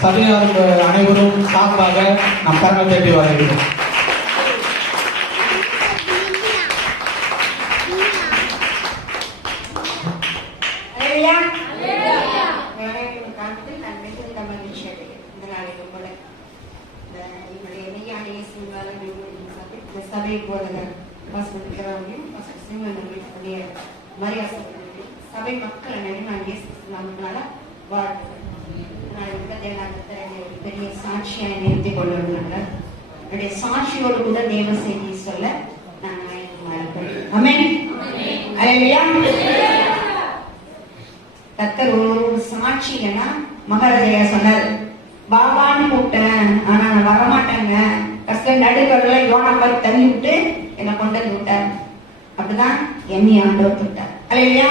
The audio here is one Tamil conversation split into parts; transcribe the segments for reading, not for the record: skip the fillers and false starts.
சபையார் அனைவரும் சார்பாக நம் கரங்கள் தேடி வரவேற்கிறோம். சபை போதகர் சபை மக்கள் அனைவரும் பெரிய சாட்சியாக நிறுத்திக் கொள்ளுகிறார்கள். என்னுடைய சாட்சியோடு கூட தேவ செய்தி சொல்ல நான் கர்த்தர் ஒரு சாட்சி இல்லைன்னா மகாராஜா சொன்னார், பாபான்னு கூப்பிட்டேன் ஆனா நான் வரமாட்டேங்க, கஷ்ட நடுக்கடல யோனா மாதிரி தள்ளி விட்டு என்னை கொண்டு வந்து விட்டார். அப்படிதான் எண்ணி ஆண்டவர் விட்டார். அல்லையா?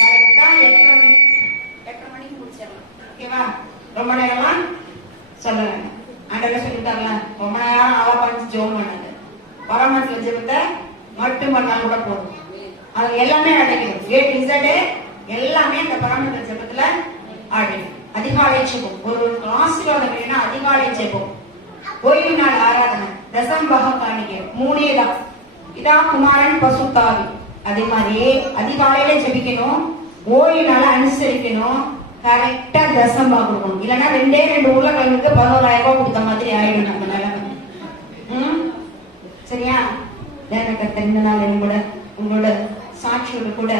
கரெக்டா 8:30 மணிக்கு முடிச்சிடலாம். ஓகேவா? ரொம்ப நேரமா சொல்ல வேண்டாம். ஆண்டவர் சொல்லிட்டார்ல, ரொம்ப நேரம் ஆளா பண்ணி ஜோம் பண்ணாங்க. பரமத்துல ஜெபத்தை மட்டும் பண்ணாலும் கூட போதும். அது எல்லாமே அடைக்கணும். ஏட் இசட் எல்லாமே அந்த பரமத்துல ஜெபத்துல ஆடிடும். அதிகாலை ஜெபம், ஒரு ஆசீர்வாதம் வேணும்னா அதிகாலை ஜெபம், ஓய்வு நாள் ஆராதனை, தசம்பக காணிக்கை, 3 தான். இதான் குமாரன் பசுத்தாவி. அதே மாதிரி அதிகாலையில ஜெபிக்கணும், ஓய்வு நாள அனுசரிக்கணும், கரெக்டா தசம்பா கொடுக்கணும். இல்லைன்னா 2 உருளைக்கிழங்குக்கு 11,000 ரூபாய் கொடுத்த மாதிரி ஆயிடும் நம்ம நிலைமை. சரியா? கர்த்தர் இந்த நாள் கூட உங்களோட சாட்சியோட கூட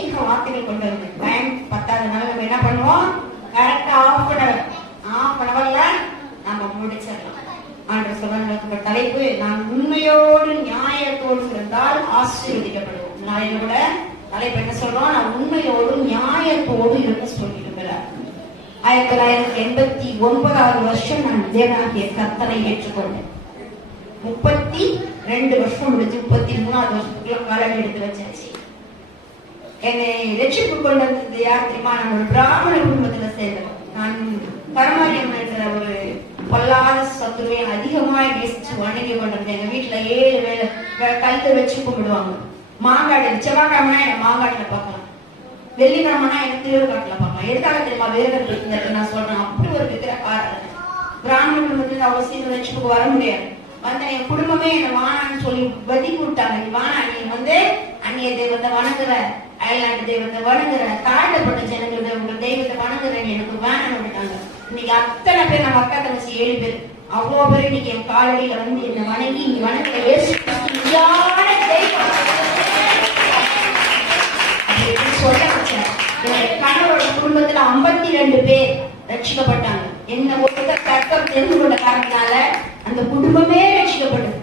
ஏக வார்த்தைகள் கொண்டு வந்து டைம் 10வது நாள் நம்ம என்ன பண்ணுவோம், கரெக்டா ஆஃப் அன் நம்ம முடிச்சிடலாம். ஆண்டவர் சொல்ற தலைப்பு, நான் உண்மையோடு நியாயத்தோடு இருந்தால் ஆசீர்வதிக்கப்படுவோம். நாளையோட தலைப்பு என்ன சொல்றோம், நான் உண்மையோடு நியாயத்தோடு இருக்க சொல்லியிருக்கிறார். 1989வது வருஷம் நான் தேவனாகிய கர்த்தரை ஏற்றுக்கொண்டேன். 32 வருஷம் முடிஞ்சு 33வது வருஷத்துக்குள்ள காலம் எடுத்து வச்சாச்சு. என்னை ரட்சிப்பு கொண்டு வந்தது யார் தெரியுமா? நான் ஒரு பிராமண குடும்பத்துல சேர்ந்தேன். நான் கரமாரியம் என்ற ஒரு பொல்லாத சத்துருவை அதிகமாக நேசிச்சு வணங்கி கொண்டிருந்தேன். எங்க வீட்டுல 7 வேளை கழுத்தை வச்சு கும்பிடுவாங்க. மாங்காடு செவ்வாய்க்கிழமைனா என்ன மாங்காட்டுல பார்க்கலாம், வெள்ளிக்கிழமைனா எனக்கு திருவிழாட்டுல பார்க்கலாம். எதுக்காக தெரியுமா? வேறு நான் சொல்றேன். அப்படி ஒரு வித்திரக்காரர். பிராமண குடும்பத்துல அவ்வளவு சீக்கிரம் ரட்சிப்புக்கு வர முடியாது. வந்து என் குடும்பமே என்ன வானான்னு சொல்லி பதி கூட்டாங்க. நீ வானா, நீ வந்து அந்நிய தெய்வத்தை வணங்குற, அயல்நாட்டு தெய்வத்தை வணங்குற, தாழ்த்தப்பட்ட ஜனங்கள் உங்கள் தெய்வத்தை வணங்குற, எனக்கு வேணான்னு விட்டாங்க. இன்னைக்கு அத்தனை பேர் நம்ம அக்கா தங்கச்சி 7 பேர், அவ்வளோ பேர் இன்னைக்கு என் காலடியில வந்து என்ன வணங்கி நீ வணங்குற இயேசு தெய்வம் சொல்ல வச்சேன். கணவரோட குடும்பத்துல 52 பேர் ரட்சிக்கப்பட்டாங்க. என்ன ஒருத்தர் கர்த்தர் தெரிந்து கொண்ட காரணத்தினால அந்த குடும்பமே ரட்சிக்கப்படுது.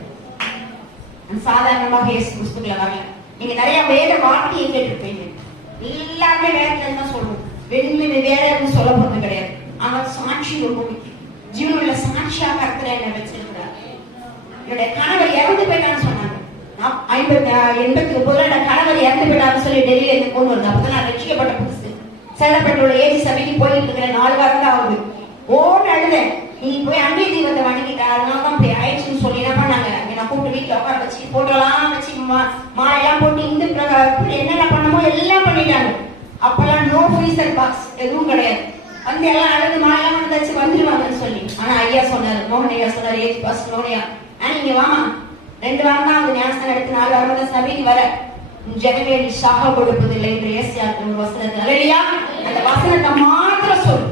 சாதாரணமாக இயேசு கிறிஸ்துக்குள்ள வரல. நீங்க நிறைய வேத வார்த்தையை கேட்டிருப்பீங்க. எல்லாருமே வேதத்துல தான் சொல்லுவோம், வெளியில வேற எதுவும் சொல்ல போறது கிடையாது. ஆனா சாட்சி ரொம்ப முக்கியம். ஜீவனுள்ள சாட்சியா கர்த்தர் என்ன வச்சிருக்கிறார். என்னுடைய கணவர் இறந்து போயிட்டான்னு சொன்னாங்க. 89 கணவர் இறந்து போயிட்டான்னு சொல்லி டெல்லியில இருந்து கொண்டு வந்தேன். அப்பதான் நான் ரட்சிக்கப்பட்ட புதுசு. சேலப்பேட்டோட ஏஜி சபைக்கு போயிட்டு இருக்கிற 4 வாரம் தான் ஆகுது. ஓன்னு அழுதேன், நீ போய் அந்நிய தெய்வத்தை வணங்கிட்டா, அதனாலதான் இப்படி ஆயிடுச்சுன்னு சொல்லி என்ன பண்ணாங்க, நான் கூப்பிட்டு வீட்டுல உட்கார வச்சு போட்டோலாம் வச்சு மாலையெல்லாம் போட்டு இந்த என்னென்ன பண்ணமோ எல்லாம் பண்ணிட்டாங்க. அப்பெல்லாம் நோ ஃப்ரீசர் பாக்ஸ் எதுவும் கிடையாது. வந்து எல்லாம் அழுது மாலையெல்லாம் வந்தாச்சு வந்துருவாங்கன்னு சொல்லி. ஆனா ஐயா சொன்னாரு, மோகன் ஐயா சொன்னாரு, ஏஜ் பாஸ் மோகனையா, நீங்க வாமா 2 வாரம் தான் அவங்க ஞானஸ்தானம் எடுத்து 4 வாரம் தான் சபைக்கு வர, ஜனவேலி சாக கொடுப்பதில்லை என்று ஏசியாக்கு ஒரு வசனத்தை இல்லையா, அந்த வசனத்தை மாத்திரம் சொல்லு.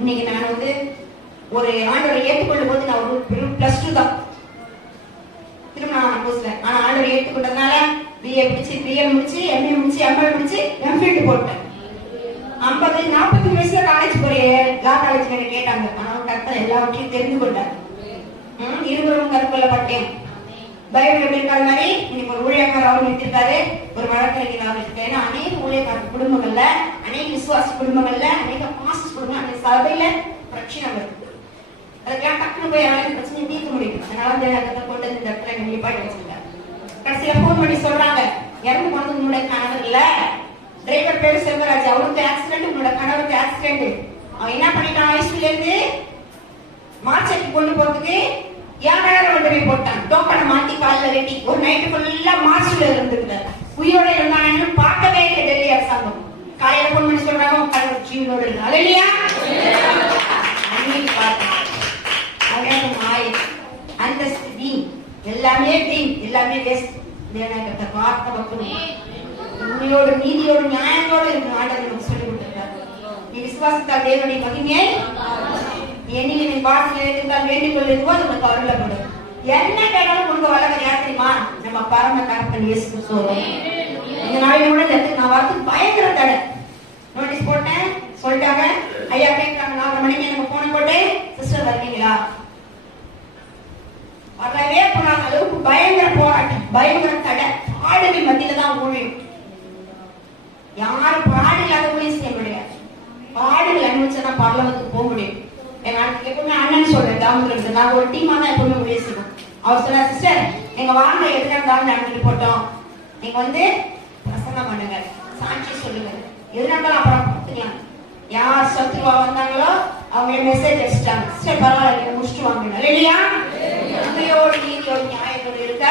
இன்னைக்கு நான் வந்து ஒரு ஆண்டவரை ஏற்றுக்கொள்ளும் போது நான் ஒரு +2 தான் திருமணம் கோர்ஸ்ல. ஆனா ஆண்டவரை ஏற்றுக்கொண்டதுனால BA முடிச்சு, BA முடிச்சு, MA முடிச்சு, ML முடிச்சு, MPhil போட்டேன். 40 வயசுல காலேஜ் போறியே, லா காலேஜ் என்ன கேட்டாங்க. ஆனா கர்த்தர் எல்லாவற்றையும் தெரிந்து கொண்டார். 20 கற்கொள்ளப்பட்டேன். பைபிள் எப்படி இருக்காது மாதிரி இன்னைக்கு ஒரு ஊழியக்காரர் அவர் எடுத்திருக்காரு, ஒரு வழக்கறிஞர் அவர் இருக்காரு. ஏன்னா அநேக ஊழியக்கார குடும்பங்கள்ல, அநேக விசுவாசி குடும்பங்கள்ல, அநேக பாஸ்டர் குடும்பம், அந்த சபையில பிரச்சனை வருது. அதுக்கெல்லாம் டக்குனு போய் யாராவது பிரச்சனையை தீர்க்க முடியும். அதனால தேவத்தை கொண்டு இந்த இடத்துல நிப்பாட்டி வச்சிருக்காரு. கடைசியில போன் பண்ணி சொல்றாங்க, இறந்து போனது உன்னோட கணவர் இல்ல, டிரைவர் பேரு செல்வராஜ், அவருக்கு ஆக்சிடென்ட், உன்னோட கணவருக்கு ஆக்சிடென்ட். அவன் என்ன பண்ணிட்டான், ஐஸ்ல இருந்து மார்ச்செக்கு கொண்டு போறதுக்கு யாராவது கொண்டு போய் போட்டான். டோக்கனை மாட்டி காலில் வெட்டி ஒரு நைட்டு ஃபுல்லா மார்ச்ல இருந்துருக்காரு. உயிரோட இருந்தானு பார்க்கவே இல்லை டெல்லி அரசாங்கம். உயிரோடு இருக்கு. அல்லேலூயா. அன்னைக்கு பார்த்தேன் அழகு மாய் அந்த வீண் எல்லாமே வீண் எல்லாமே வேஸ்ட். தேவனாகிய வார்த்தை வைக்கணும். உண்மையோடு நீதியோடு நியாயத்தோடு இருக்கும் ஆண்டவர் நமக்கு சொல்லிக் கொடுத்திருக்காரு. நீ விசுவாசத்தால் தேவனுடைய மகிமையை என்னில் நீ வார்த்தை இருந்தால் வேண்டிக் கொள்ளுவோ அது உனக்கு அருளப்படும். என்ன கேட்டாலும் கொடுக்க வல்லவர் யார் தெரியுமா? நம்ம பரம தகப்பன் இயேசு கிறிஸ்து. இந்த நாளில் கூட நான் வரதுக்கு பயங்கர தடை. நோட்டீஸ் போட்டேன், சொல்லிட்டாங்க. ஐயா கேட்கிறாங்க, 4 மணிக்கு எனக்கு போன் போட்டு சிஸ்டர் வருவீங்களா? வரவே போனாங்க. அளவுக்கு பயங்கர போராட்டம், பயங்கர தடை. பாடுகள் மத்தியில தான் ஊழியம். யாரும் பாடு இல்லாத ஊழியம் செய்ய முடியாது. பாடுகள் அனுபவிச்சா பரலோகத்துக்கு போக முடியும். எப்பவுமே அண்ணன் சொல்றேன், தாமதம் நான் ஒரு டீமா தான் எப்பவுமே ஊழியம் செய்வோம். அவர் சொன்னார், சிஸ்டர் எங்க வாங்க எதுனா இருந்தாலும் நடந்துட்டு போட்டோம், நீங்க வந்து பிரசங்கம் பண்ணுங்க, சாட்சி சொல்லுங்க, எதுனா இருந்தாலும் அப்புறம் பார்த்துக்கலாம். யார் சத்துருவா வந்தாங்களோ அவங்களே மெசேஜ் அடிச்சிட்டாங்க, சிஸ்டர் பரவாயில்ல முடிச்சுட்டு வாங்க. இல்லையா? உண்மையோடு நீதியோடு நியாயத்தோடு இருக்க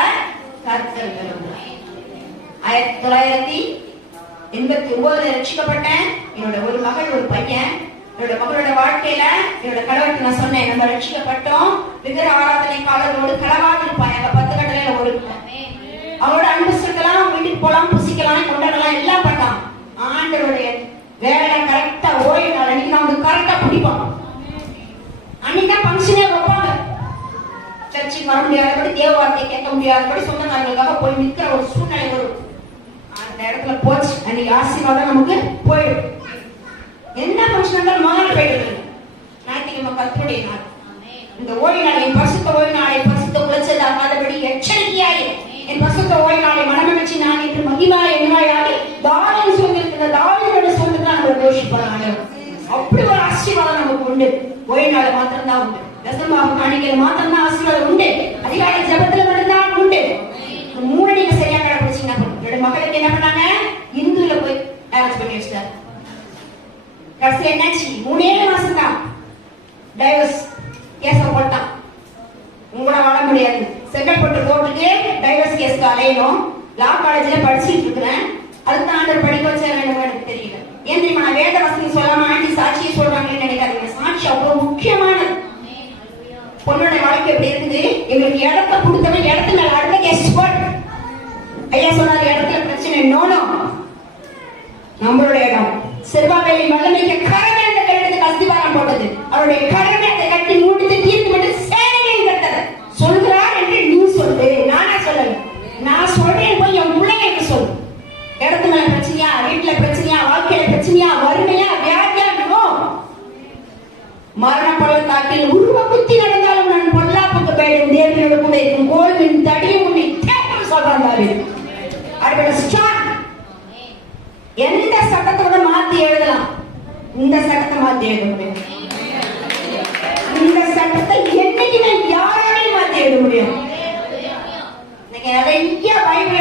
கர்த்தர் விரும்புகிறார். 1989 ரட்சிக்கப்பட்டேன். என்னோட ஒரு மகள் ஒரு பையன். என்னோட மகளோட வாழ்க்கையில என்னோட கடவுளுக்கு நான் சொன்னேன், நம்ம ரட்சிக்கப்பட்டோம், விக்கிர ஆராதனை காலரோடு களவாது இருப்பான். எங்க 10 கட்டளையில ஒரு அவரோட அன்பு செலுத்தலாம், வீட்டுக்கு போலாம், புசிக்கலாம், கொண்டாடலாம், எல்லாம் பண்ணலாம். ஆண்டவருடைய வேலை கரெக்டா ஓய்வு நாள் அன்னைக்கு நான் வந்து கரெக்டா பிடிப்போம். அன்னைக்கு தான் பங்கனே வைப்பாங்க. சர்ச்சுக்கு வர முடியாதபடி, தேவ வார்த்தையை கேட்க முடியாதபடி சொந்தக்காரங்களுக்காக போய் நிற்கிற ஒரு சூழ்நிலை வரும். அந்த இடத்துல போச்சு, அன்னைக்கு ஆசீர்வாதம் நமக்கு போயிடும். என்ன ஃபங்க்ஷன் முதல்ல போயிடுது. ஞாயிற்றுக்கிழமை கர்த்தருடைய நாள். இந்த ஓய்வு நாளை, என் பரிசுத்த ஓய்வு நாளை பரிசுத்த குலச்சதாகாதபடி எச்சரிக்கையாய் என் பரிசுத்த ஓய்வு நாளை மனமகிழ்ச்சி நான் என்று மகிமாய் என்னாயாகி தாவீது சொல்லியிருக்கிற தாவீதோட சொல்லிட்டு நம்ம தோஷிப்படாங்க. அப்படி ஒரு ஆசீர்வாதம் நமக்கு உண்டு. ஓய்வு நாள் மாத்திரம் தான் உண்டு. தசமாக காணிக்கையில மாத்திரம் தான் ஆசீர்வாதம் உண்டு. அதிகாலை ஜபத்துல மட்டும்தான் உண்டு. 3 நீங்க சரியா கடைபிடிச்சீங்கன்னா என்னோட மகளுக்கு என்ன பண்ணாங்க, இந்துல போய் மேரேஜ் பண்ணி வச்சிட்டாரு. கடைசியில் என்னாச்சு, 3 மாசம் தான் டைவர்ஸ் கேஸ போட்டான். உங்களோட வாழ முடியாது, செங்கல்பட்டு கோர்ட்டுக்கு டைவர்ஸ் கேஸ்க்கு அலையணும். லா காலேஜ்ல படிச்சுட்டு இருக்கிறேன். அதுக்கு ஆண்டவர் படிக்க வச்சா எனக்கு தெரியல. ஏன் தெரியுமா, நான் வேத வசதி சொல்லாம ஆண்டி சாட்சியை சொல்றாங்கன்னு நினைக்காதீங்க. சாட்சி அவ்வளவு முக்கியமானது. பொண்ணோட வாழ்க்கை எப்படி இருக்குது, எங்களுக்கு இடத்த கொடுத்தவன் இடத்து மேல அடுத்த கேஸ் போட்டு ஐயா சொன்னாரு, இடத்துல பிரச்சனை நோனோ நம்மளோட இடம். செல்வாவேலின் வல்லமைக்கு கடமை அந்த கட்டத்துக்கு அஸ்திவாரம் போட்டது. அவருடைய கடமை அதை கட்டி மூடித்து தீர்த்து விட்டு சேனையை கட்டது. சொல்கிறார் என்று நீ சொல்லு, நானா சொல்லல. நான் சொல்றேன் போய் என் பிள்ளைங்க சொல்லு. இடத்து மேல பிரச்சனையா, வீட்டுல பிரச்சனையா, வாழ்க்கையில பிரச்சனையா, வறுமையா, வியாதியா, மரண பள்ளத்தாக்கில் உருவ குத்தி நடந்தாலும் நான் பொல்லாப்புக்கு போயிடும், தேவனோட கூட இருக்கும், கோல்வின் தடியும் உன்னை கேட்கும் சொல்றாரு. அடுத்த ஸ்டார்ட். எந்த சட்டத்தோட மாத்தி எழுதலாம், இந்த சட்டத்தை மாத்தி எழுத முடியும். இந்த சட்டத்தை என்னைக்குமே யாராலையும் மாத்தி எழுத முடியும். நிறைய பைபிள்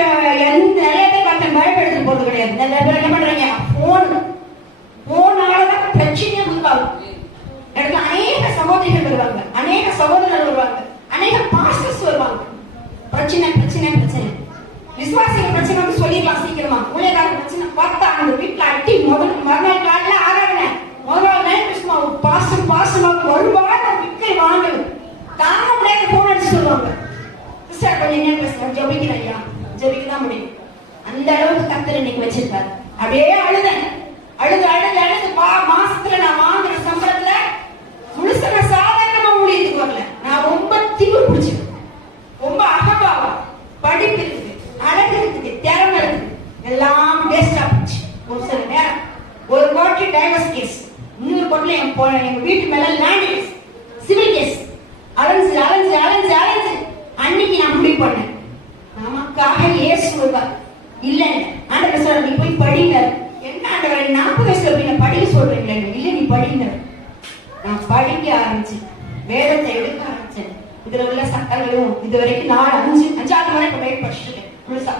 நிறைய பேர் பைபிள் எடுத்து போறது கிடையாது. நிறைய பேர் என்ன பண்றீங்க, போனாலதான் பிரச்சனையே உருவாகும். இடத்துல அநேக சகோதரிகள் வருவாங்க, அநேக சகோதரர்கள் வருவாங்க, அநேக பாஸ்டர்ஸ் வருவாங்க. பிரச்சனை பிரச்சனை பிரச்சனை. விசுவாசிகள் பிரச்சனை சொல்லிடலாம் சீக்கிரமா. ஊழியக்கார பிரச்சனை பார்த்தா அந்த வீட்டுல அட்டி மறுநாள் காலையில ஆராதனை, முதல் நாள் பாசமாக வருவாங்க. விக்கை வாங்கணும், தாங்க முடியாத போன் அடிச்சு சொல்லுவாங்க, சிஸ்டர் கொஞ்சம் என்ன பேசுறேன், ஜபிக்கிறேன் ஐயா, ஜபிக்கதான் முடியும். அந்த அளவுக்கு கர்த்தர் இன்னைக்கு வச்சிருக்காரு. அப்படியே அழுதேன், அழுது அழுது அழுது மாசத்துல நான் வாங்குற சம்பளத்துல முழுசா நான் சாதாரணமா ஊழியத்துக்கு வரல. நான் ரொம்ப திமிரு பிடிச்சது, ரொம்ப அகபாவம். படிப்பு இருக்குது, அழகு இருக்குது, திறமை இருக்குது, எல்லாம் வேஸ்டா போச்சு. ஒரு சில நேரம் ஒரு கோர்ட்ல டைவர்ஸ் கேஸ், இன்னொரு கோர்ட்ல எங்க வீட்டு மேல லேண்ட் கேஸ், சிவில் கேஸ். அலைஞ்சு அலைஞ்சு அலைஞ்சு அலைஞ்சு அன்னைக்கு நான் முடிவு பண்ணேன், நமக்காக இயேசு வருவார். இல்ல ஆண்டவர் சொல்ற, நீ போய் படிங்க. என்ன ஆண்டவர் 40 வயசுல போய் நான் படிக்க சொல்றீங்களே? இல்ல நீ படிங்க. நான் படிக்க ஆரம்பிச்சேன், வேதத்தை எடுக்க ஆரம்பிச்சேன். இதுல உள்ள சட்டங்களும் இதுவரைக்கும் 5வது முறை இப்ப பயிர் படிச்சுட்டேன் முழுசா.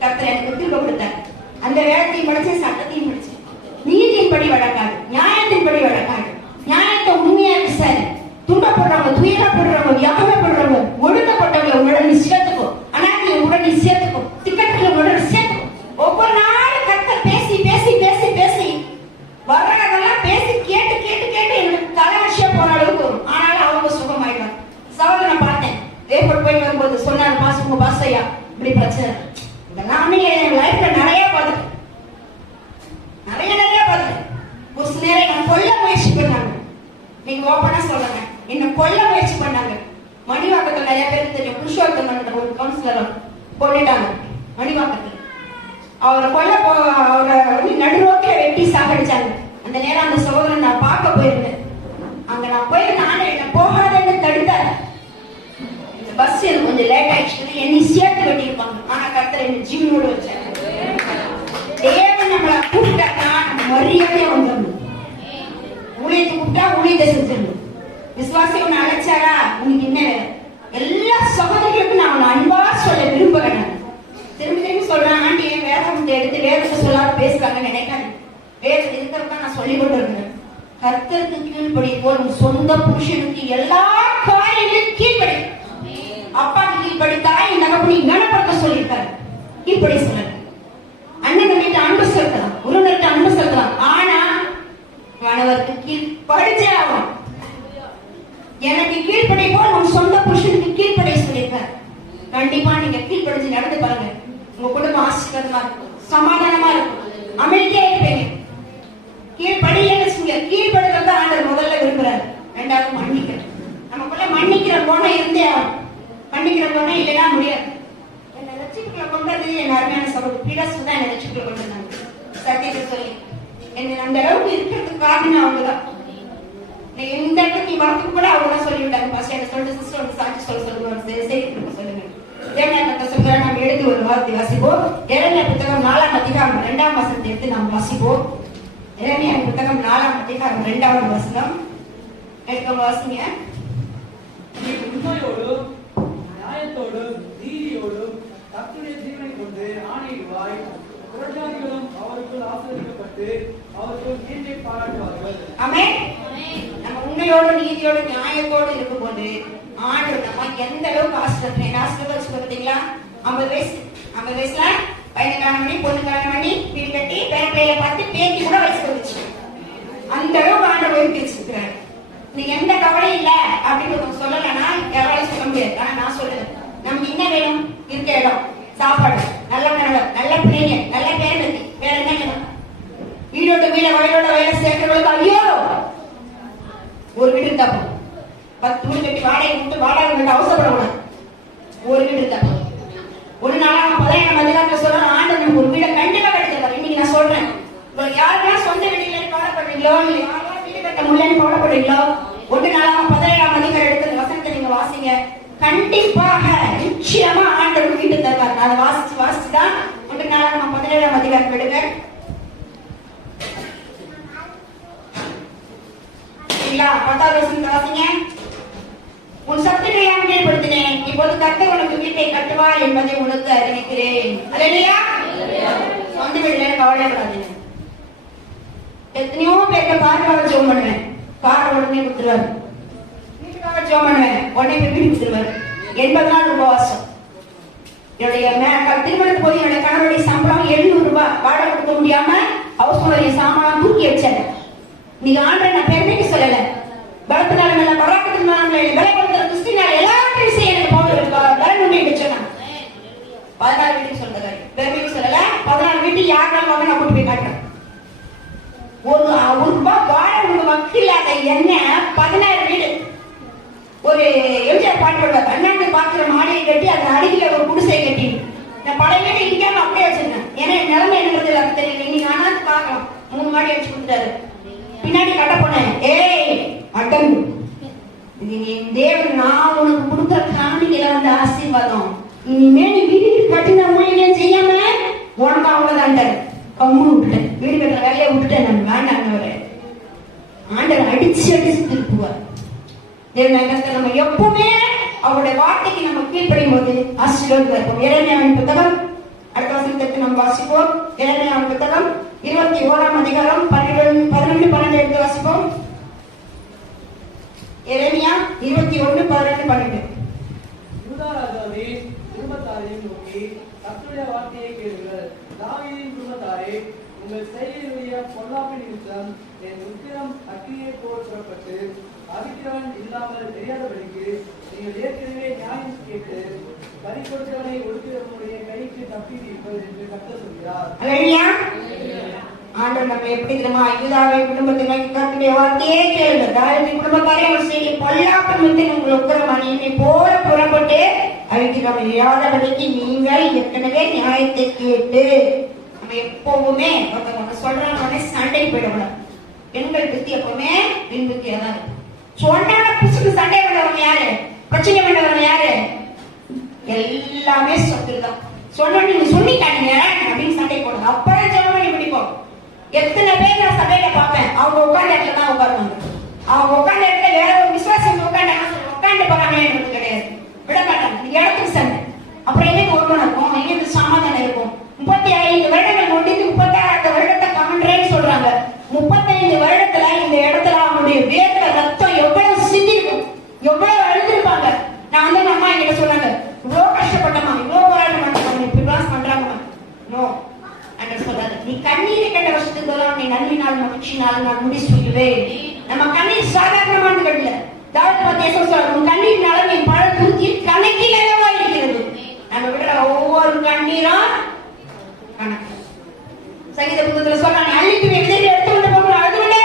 கர்த்தர் எனக்கு திரும்ப கொடுத்தார். அந்த வேதத்தையும் படிச்சேன், சட்டத்தையும் படிச்சேன். நீதியின் படி வழக்காடு, நியாயத்தின் படி வழக்காடு, நியாயத்தை உண்மையா விசாரி. துன்பப்படுறவங்க, துயரப்படுறவங்க, வியாபகப்படுறவங்க, ஒடுக்கப்பட்டவங்களை உடனே நீ சேர்த்துக்கும், அனாதையை உடனே சேர்த்துக்கும், திக்கட்டுகளை உடனே சேர்த்துக்கும். ஒவ்வொரு நாளும் கர்த்தர் பேசி பேசி பேசி பேசி வர்றதெல்லாம் கொல்ல முயற்சி பண்ணாங்க. மணிவாக்கத்துல நிறைய பேருக்கு தெரியும், புருஷோத்தமன் ஒரு கவுன்சிலர் கொண்டுட்டாங்க மணிவாக்கத்துல. அவரை அவரை நடுரோட்டில வெட்டி சாகடிச்சாங்க. அந்த நேரம் அந்த சகோதரன் நான் பார்க்க போயிருந்தேன். அங்க நான் போய் நானே என்ன போகாதன்னு தடுத்தாரு. இந்த பஸ் எனக்கு கொஞ்சம் லேட் ஆயிடுச்சு, என்னை சேர்த்து வெட்டியிருப்பாங்க. ஆனா கர்த்தர் என்ன ஜீவனோடு வச்சாங்க. தேவன் நம்மளை கூப்பிட்டாருன்னா நம்ம மரியாதையா வந்துடணும். ஊழியத்தை கூப்பிட்டா ஊழியத்தை செஞ்சிடணும். விசுவாசி ஒண்ணு அழைச்சாரா, உனக்கு என்ன வேலை? எல்லா சகோதரிகளுக்கும் நான் அவனை அன்பா சொல்ல விரும்புகிறேன். திரும்பி திரும்பி சொல்றேன், ஆண்டி என் வேதத்தை எடுத்து வேதத்தை சொல்லாத பேசுறாங்கன்னு நினைக்காது. வேதத்தை இருக்கிறதா நான் சொல்லி கொண்டு இருக்கிறேன். கர்த்தருக்கு கீழ்படி போல் உன் சொந்த புருஷனுக்கு எல்லா காரியங்களும் கீழ்படி. அப்பாக்கு கீழ்படி, தாய் தகப்பனை கனப்படுத்த சொல்லியிருக்காரு. கீழ்படி சொல்ல அண்ணன் வீட்டு அன்பு செலுத்தலாம், உறவினர்கிட்ட அன்பு செலுத்தலாம். ஆனா கணவருக்கு கீழ்படிச்சே ஆகும். எனக்கு கீழ்படி போல் உன் சொந்த புருஷனுக்கு கீழ்படி சொல்லியிருக்காரு. கண்டிப்பா நீங்க கீழ்படிச்சு நடந்து பாருங்க. உங்க குடும்பம் ஆசீர்வாதமா இருக்கும், சமாதானமா இருக்கும், அமைதியா இருப்பீங்க. கீழ்படுகிறது ஆண்டவர் முதல்ல விரும்புறாரு. ரெண்டாவது மன்னிக்கிறது. நமக்குள்ள மன்னிக்கிற குணம் இருந்தே ஆகும். மன்னிக்கிற குணம் இல்லைன்னா முடியாது. என்னை லட்சியத்துக்குள்ள கொண்டது என் அருமையான சகோதரி பீடஸ் தான் என்னை லட்சியத்துக்குள்ள கொண்டு வந்தாங்க. சத்தியத்தை சொல்லி என்னை அந்த அளவுக்கு இருக்கிறதுக்கு காரணம் அவங்கதான். இந்த இடத்துக்கு வரத்துக்கு கூட அவங்க தான் சொல்லிவிட்டாங்க. ஃபர்ஸ்ட் என்ன சொல்லிட்டு சிஸ்டர் வந்து சாட்சி சொல்லுங்க, செய்தி சொல்லுங்க. தேவனாக சொல்கிற நாம் எழுதி ஒரு வார்த்தை வாசிப்போம். எரேமியா புத்தகம் 4ஆம் அதிகாரம் 2ஆம் வசனத்தை எடுத்து நாம் வாசிப்போம். எரேமியா புத்தகம் 4ஆம் அதிகாரம் 2வது வசனம் எடுத்து வாசிங்க. உண்மையோடும் நியாயத்தோடும் நீதியோடும் கர்த்தருடைய ஜீவனை கொண்டு ஆணையிடுவாய். புறஜாதிகளும் அவருக்குள் ஆசீர்வதிக்கப்பட்டு அவர்கள் மேன்மை பாராட்டுவார்கள். ஆமென். நம்ம உண்மையோடு நீதியோடு நியாயத்தோடு இருக்கும்போது ஆண்டவர் நம்ம எந்த அளவுக்கு ஆசீர்வதிச்சு பார்த்தீங்களா? 50 வயசுல பையனை கல்யாணம் பண்ணி பொண்ணு கல்யாணம் பண்ணி வீடு கட்டி பேர பிள்ளைய பார்த்து பேத்தி கூட வயசு வந்துச்சு. அந்த அளவுக்கு ஆண்டவர் உயர்த்தி வச்சிருக்கிறாரு. நீங்க எந்த கவலையும் இல்ல அப்படின்னு சொல்லலைன்னா யாராலும் சொல்ல முடியாது. ஆனா நான் சொல்றேன், நமக்கு என்ன வேணும்? இருக்க இடம், சாப்பாடு, நல்ல கணவர், நல்ல பிள்ளைங்க, நல்ல பேரனுக்கு, வேற என்ன வேணும்? வீடோட வீட வயலோட வயல சேர்க்கிறவங்களுக்கு ஐயோ ஒரு வீடு இருந்தா 10 வீடு கட்டி வாடகை விட்டு அவசரப்படக்கூடாது. ஒரு வீடு இருந்தா ஒரு நாளாக 17ஆம் அதிகாரத்துல சொல்ற ஆண்டவன் ஒரு வீடை கண்டிப்பா கட்டித்தரார். இன்னைக்கு நான் சொல்றேன், உங்களுக்கு யாருக்கெல்லாம் சொந்த வீடுல கவலைப்படுறீங்களோ, இல்ல யாரெல்லாம் வீடு கட்ட முடியலன்னு கவலைப்படுறீங்களோ, 1 நாளாக 17ஆம் அதிகாரம் எடுத்து வசனத்தை நீங்க வாசிங்க. கண்டிப்பாக நிச்சயமா ஆண்டவர் வீட்டு தருவார். அதை வாசிச்சுதான் 1 நாளாக 17ஆம் அதிகாரம் எடுங்க. 10வது வசனத்தை வாசிங்க. உன் சத்துக்களை அங்கீகப்படுத்தினேன், இப்போது கர்த்தர் உனக்கு வீட்டை கட்டுவா என்பதை உனக்கு அறிவிக்கிறேன். அல்லேலூயா. சொந்த வீடுல கவலைப்படாதீங்க. எத்தனையோ பேர்ல காருக்காக ஜெபம் பண்ணுவேன், கார் உடனே கொடுத்துருவாரு. வீட்டுக்காக ஜெபம் பண்ணுவேன், உடனே வீட்டு கொடுத்துருவாரு. 80 நாள் உபவாசம். என்னுடைய திருமணத்துக்கு போய் என்னுடைய கணவருடைய சம்பளம் 700 ரூபாய் வாடகை கொடுக்க முடியாம ஹவுஸ் ஓனருடைய சாமான் தூக்கி வச்சேன். நீங்க ஆண்டரை நான் பெருமைக்கு சொல்லல, பலத்தினால நல்ல பராக்கத்தினால பலப்படுத்துற கிறிஸ்தினால எல்லாத்தையும் செய்ய எனக்கு பலன் உண்டு சொன்னாங்க. 14 வீட்டுக்கு சொல்றது பெருமைக்கு சொல்லல. 14 வீட்டுக்கு யாருனாலும் வாங்க, நான் கூட்டு போய் காட்டுறேன். ஒரு ரூபாய் வாடகை உங்க மக்கள் இல்லாத என்ன 16 வீடு. ஒரு எம்ஜிஆர் பாட்டு போடுவார், அண்ணாந்து பாக்குற மாடியை கட்டி அந்த அடியில ஒரு குடிசை கட்டி நான் பழைய வீடு இடிக்காம அப்படியே வச்சிருக்கேன். ஏன்னா நிலைமை என்னது எனக்கு தெரியல. இன்னைக்கு ஆனா பாக்கலாம் 3 மாடி வச்சு கொடுத்தாரு. பின்னாடி கட்ட போனேன், ஏய் அட்டன் தேவன் நான் உனக்கு கொடுக்குற காணிக்கையில வந்த ஆசீர்வாதம். இனிமே நீ வீடு கட்டின ஊழியம் செய்யாம உனக்கு அவ்வளவுதான் கம்மு விட்டுட்டேன். வீடு கட்டுற வேலையை விட்டுட்டேன். நான் வேண்டாங்க ஆண்டவர் அடிச்சு திருப்புவார். நம்ம எப்பவுமே அவருடைய வார்த்தைக்கு நம்ம கீழ்ப்படியும் போது ஆசீர்வாதம் இருக்கும். எரேமியாவின் புத்தகம் அடுத்த வசனத்தை நம்ம வாசிப்போம். எரேமியாவின் புத்தகம் 21ஆம் அதிகாரம் 11, 12 எடுத்து வாசிப்போம். எரேமியா 21, 11, 12. யூதா ராஜாவே, குடும்பத்தாரையும் நோக்கி கர்த்தருடைய வார்த்தையை கேளுங்கள். தாவீதின் குடும்பத்தாரே, உங்கள் செயலிலுடைய பொல்லாப்பு நிமித்தம் என் உக்கிரம் அக்கினியை போல் புறப்பட்டு அவிக்கிறவன் இல்லாமல் தெரியாதபடிக்கு நீங்கள் ஏற்கனவே நியாயம் கேட்டு பறி கொடுத்தவனை ஒடுக்கிறவனுடைய கைக்கு தப்பீர்கள் என்று கர்த்தர் சொல்கிறார். ஆண்டவர் நம்ம எப்படி தெரியுமா, யூதாவை குடும்பத்தை நோக்கி கர்த்தருடைய வார்த்தையே கேளுங்க. தாவீதின் குடும்பத்தாரே அவர் செய்தி பொல்லாப்பு நிமித்தம் உங்கள் உக்கிரமான என்னை போல புறப்பட்டு அழிக்கிறோம் இல்லாதபடிக்கு நீங்கள் ஏற்கனவே நியாயத்தை கேட்டு. நம்ம எப்பவுமே ஒருத்தவங்க சொல்றாங்க சண்டை போயிடக்கூடாது. பெண்கள் புத்தி எப்பவுமே பெண் புத்தியா தான் இருக்கும். சொன்னால புசுக்கு சண்டை பண்ணவங்க யாரு, பிரச்சனை பண்ணவங்க யாரு, எல்லாமே சொத்துதான். சொன்ன நீங்க சொன்னிட்டாங்க அப்படின்னு சண்டை போடுங்க. அப்பதான் ஜெபம் பண்ணி முடிப்போம். எத்தனை பேர் நான் சபையில பார்ப்பேன், அவங்க உட்கார்ந்த இடத்துல தான் உட்காருவாங்க. அவங்க உட்கார்ந்த இடத்துல வேற ஒரு விசுவாசம் உட்காந்து போறாங்களேன்றது கிடையாது, விட மாட்டாங்க. நீங்க இடத்துக்கு சண்டை, அப்புறம் எங்களுக்கு ஒருவன் இருக்கும், எங்களுக்கு சமாதானம் இருக்கும். 35 வருடங்கள் முடிந்து 36 வருடத்தை கமன்றேன்னு சொல்றாங்க. 35 வருடத்துல இந்த இடத்துல அவங்களுடைய வேர்த்த ரத்தம் எவ்வளவு சிந்திருக்கும், எவ்வளவு அழுந்திருப்பாங்க. நான் வந்து அம்மா என்கிட்ட சொன்னாங்க, இவ்வளவு கஷ்டப்பட்டமா, இவ்வளவு போராட்டம் பண்ணாங்க, இப்படி பண்றாங்கம்மா. நோ என்று சொல்றாரு, நீ கண்ணீரை கண்ட வருஷத்துக்கு நீ நன்றினால் மகிழ்ச்சினால் நான் முடி சொல்லுவேன். நம்ம கண்ணீர் சாதாரணமானது இல்ல. தாவீது பத்தி சொல்றாரு, உன் கண்ணீர்னால நீ பல துருத்தியில் கணக்கில் அளவா இருக்கிறது. நம்ம விடுற ஒவ்வொரு கண்ணீரும் கணக்கு. சங்கீத புத்தகத்துல சொல்றாங்க, அள்ளிக்கு எதிரி எடுத்துக்கொண்டு போகணும், அழுதுகொண்டே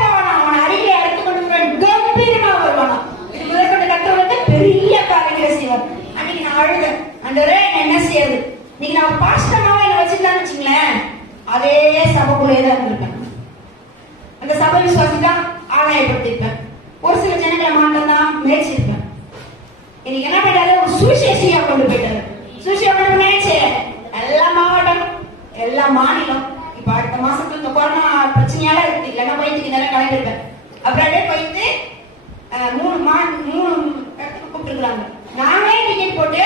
போவானா, அவன் அருகிலே எடுத்துக்கொண்டு கம்பீரமா வருவானா. இது முதற்கொண்டு கற்றவனுக்கு பெரிய காரியங்களை செய்வார். அன்னைக்கு நான் அழுதேன், ஆண்டவரே என்ன செய்யறது, நீங்க நான் பாஸ்டமாவே என்ன வச்சிருந்தான்னு வச்சுங்களேன், அதே சபைக்குள்ளே தான் இருந்திருப்பேன். அந்த சபை விசுவாசி தான் ஆதாயப்படுத்திருப்பேன். ஒரு சில ஜனங்களை மாட்டம் தான் மேய்ச்சிருப்பேன். இன்னைக்கு என்ன பண்ணாரு, ஒரு சுவிசேஷியா கொண்டு போயிட்டாரு. சுவிசேஷம் கொண்டு போயிடுச்சு எல்லா மாவட்டம், எல்லா மாநிலம். இப்ப அடுத்த மாசத்துல இந்த கொரோனா பிரச்சனையால இருக்கு, இல்லைன்னா வயிற்றுக்கு நல்லா கலந்துருப்பேன். அப்புறம் அப்படியே போயிட்டு 3 இடத்துக்கு கூப்பிட்டுருக்காங்க. நாங்களே டிக்கெட் போட்டு,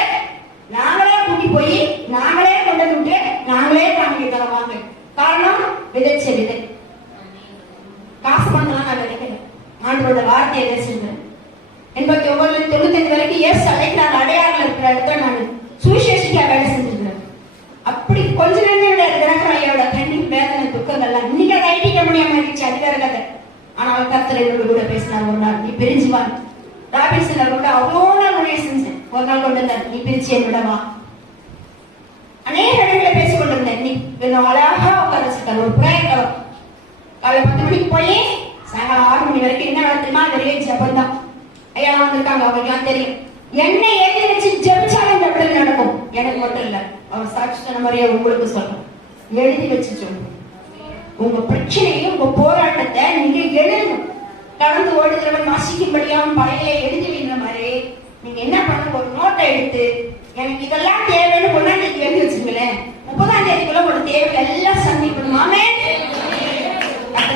நாங்களே கூட்டி போய், நாங்களே கொண்டு விட்டு, நாங்களே காமிக்கிறோம் வாங்க. காரணம் விதைச்ச விதை. காசு பண்ணலாம் நான் நினைக்கிறேன், ஆண்டோட வார்த்தையை பேசுகிறேன். 89 95 வரைக்கும் ஏசு அழைக்கிறார் அடையாளம் இருக்கிற இடத்துல நான் சுவிசேஷிக்கா வேலை செஞ்சிருக்கிறேன். அப்படி கொஞ்ச நேரம் தினகரையோட கண்ணீர் வேதனை துக்கங்கள்லாம் இன்னைக்கு அதை ஐடிக்க முடியாம இருந்துச்சு, அது வேற கதை. ஆனால் கர்த்தர் என்னோட கூட பேசினார். ஒரு நாள் நீ பிரிஞ்சுவான், ராபின்சன் அவரோட அவ்வளோ நாள் உடைய செஞ்சேன். ஒரு நாள் கொண்டு வந்தார், நீ பிரிச்சு என்னோட வா. அநேக இடங்களை பேசிக் கொண்டிருந்தேன். நீ அழகா உட்கார வச்சிருக்காரு ஒரு பிரயங்கரம். காலை 10 மணிக்கு போய் சாயங்காலம் 6 மணி வரைக்கும் என்ன நடத்துமா, வெளியே ஜபம் தான். ஐயா வந்திருக்காங்க, அவங்களுக்கு தெரியும். என்ன ஏறி வச்சு ஜபிச்சாலும் இந்த இடத்துல நடக்கும். எனக்கு மட்டும் இல்ல, அவர் சாட்சி சொன்ன மாதிரியே உங்களுக்கு சொல்றோம். எழுதி வச்சு சொல்லுங்க, உங்க பிரச்சனையும் உங்க போராட்டத்தை நீங்க எழுதணும். கடந்து ஓடுகிறவன் வாசிக்கும்படியாவும் பழைய எழுதி வைக்கிற மாதிரி நீங்க என்ன பண்ண, ஒரு நோட்டை எடுத்து எனக்கு இதெல்லாம் தேவைன்னு கொண்டாந்து எழுதி வச்சுங்களேன். 30ஆம் தேதிக்குள்ள ஒரு தேவை எல்லாம் சந்திக்கணும். ஆமே,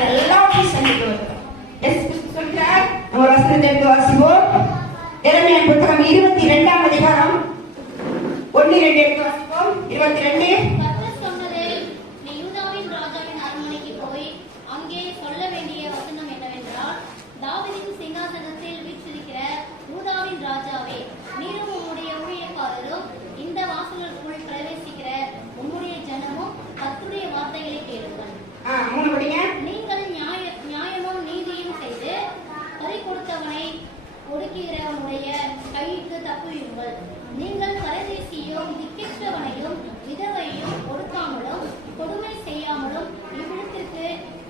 எல்லாத்தையும் சந்திக்கணும். சொல்றார், நம்ம வசனத்தை எடுத்து வாசிப்போம். எரேமியா புத்தகம் 22ஆம் அதிகாரம் 1-2 எடுத்து வாசிப்போம். 22. தாவீதின் சிங்காசனத்தில் வீற்றிருக்கிற யூதாவின் ராஜாவே, நீரும் உம்முடைய ஊழியக்காரரும் இந்த வாசலுக்குள் பிரவேசிக்கிற உம்முடைய ஜனமும் கர்த்தருடைய வார்த்தைகளை கேளுங்கள். நீங்கள் நியாயமும் நீதியும் செய்து பறி கொடுத்தவனை ஒடுக்குகிறவனுடைய கைக்கு தப்புவீர்கள். நீங்கள் பரதேசியும் திக்கற்றவனையும் விதவையும் ஒடுக்காமலும் கொடுமை செய்யாமலும்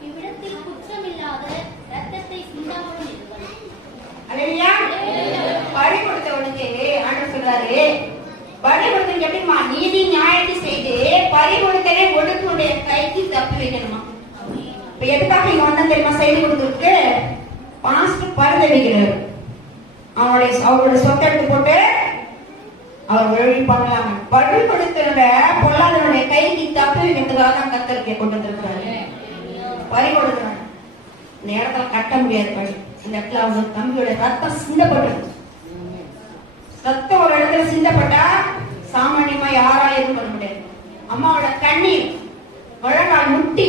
இவ்விடத்தில் குற்றமில்லாத ரத்தத்தை சிந்தாமலும் இருங்கள். பறி கொடுத்தவனுக்கு ஆண்டவர் சொல்றாரு, பறி கொடுத்தவனுக்கு எப்படிமா நீதி நியாயத்தை செய்து பறி கொடுத்தவனை ஒடுக்குடைய கைக்கு தப்பி வைக்கணுமா. இப்ப எதுக்காக இங்க வந்தா தெரியுமா, செய்து கொடுத்துருக்கு பாஸ்டர் பரிதவிக்கிறார். அவருடைய சொத்தை எடுத்து போட்டு அவர் வழி பண்ணலாம பழி கொடுத்தவன பொல்லாதவனுடைய கைக்கு தப்பி வைக்கிறதுக்காக தான் கர்த்தருக்கு கொண்டு வந்திருக்கிறாரு. பறி கொடுக்கிறாங்க. இந்த இடத்துல கட்ட முடியாது பழி. இந்த இடத்துல அவங்க தம்பியோட ரத்தம் சிந்தப்பட்டது. ரத்தம் ஒரு இடத்துல சிந்தப்பட்டா சாமானியமா யாராலும் பண்ண முடியாது. அம்மாவோட கண்ணீர், முழங்கால் முட்டி,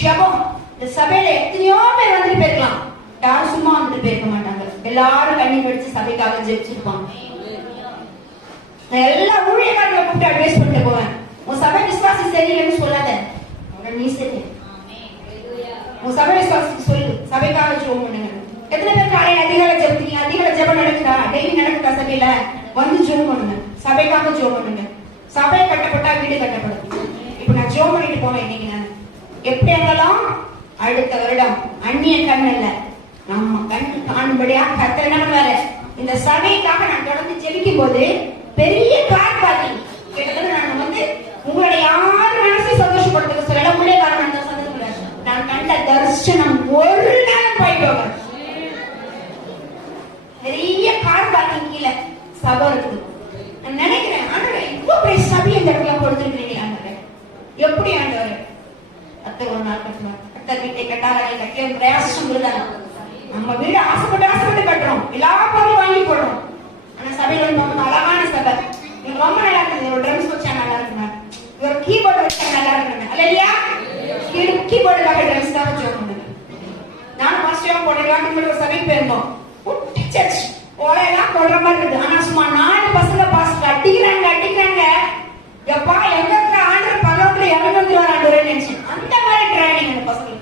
ஜெபம். இந்த சபையில எத்தனையோ பேர் வந்துட்டு போயிருக்கலாம், யாரும் சும்மா வந்துட்டு போயிருக்க மாட்டாங்க. எல்லாரும் கண்ணீர் வடிச்சு சபைக்காக ஜெபிச்சிருப்பாங்க. நான் எல்லா ஊழியக்காரங்களை கூப்பிட்டு அட்வைஸ் பண்ணிட்டு போவேன். உன் சபை விசுவாசி சரியில்லைன்னு சொல்லாத, நீ சரி. உன் சபை விசுவாசிக்கு சொல்லு, சபைக்காக ஜெபம் பண்ணுங்க. எத்தனை பேர் காலையில அதிகாலை ஜெபத்தீங்க? அதிகாலை ஜெபம் நடக்குதா? டெய்லி நடக்குதா? சபையில வந்து ஜெபம் பண்ணுங்க, சபைக்காக ஜெபம் பண்ணுங்க. சபை கட்டப்பட்டா வீடு கட்டப்படும். இப்ப நான் ஜெபம் பண்ணிட்டு போவேன். இன்னைக்கு நான் எப்படி இருந்தாலும் அடுத்த வருடம் அந்நிய கண் இல்ல, நம்ம கண் காணும்படியா கர்த்தர் என்ன பண்ணுவாரு. இந்த சபைக்காக நான் தொடர்ந்து ஜெபிக்கும் போது பெரிய கார் பார்க்கிங் கிட்டத்தட்ட நான் வந்து உங்களுடைய யார் மனசை சந்தோஷப்படுத்த சொல்ல உள்ளே காரணம் தான் சந்தோஷம். நான் கண்ட தரிசனம் ஒரு நேரம் போயிட்டு வரேன். பெரிய கார் பார்க்கிங் கீழே சபை இருக்குது. நான் நினைக்கிறேன் ஆண்டவரே இவ்வளவு பெரிய சபை இந்த இடத்துல கொடுத்துருக்கீங்க ஆண்டவரே, எப்படி ஆண்டவரே. அத்தை ஒரு நாள் கட்டுவார், அத்தை வீட்டை கட்டார்கள், கட்டிய பிரயாசம் இருந்தாங்க. நம்ம வீடு ஆசைப்பட்டு கட்டுறோம், எல்லா பொருளும் வாங்கி போடுறோம். ஆனா சபையில வந்து அழகான சபை, நீங்க ரொம்ப நல்லா இருக்குது. ஒரு ட்ரம்ஸ் வச்சா நல்லா இருக்குங்க, ஒரு கீபோர்டு வச்சா நல்லா இருக்குங்க, இல்லையா? கீபோர்டுக்காக ட்ரம்ஸ் தான் வச்சு நான் ஃபர்ஸ்ட் போடலாம் ஒரு சபைக்கு போயிருந்தோம். குட்டி சர்ச் ஓலையெல்லாம் போடுற மாதிரி இருக்கு. ஆனா சும்மா 4 பசங்க பாஸ்டர் அடிக்கிறாங்க. எப்பா எங்க இருக்கிற ஆண்டு பல்லோத்துல இறந்து வந்துருவாரு நினைச்சேன். அந்த மாதிரி ட்ரைனிங் அந்த பசங்க,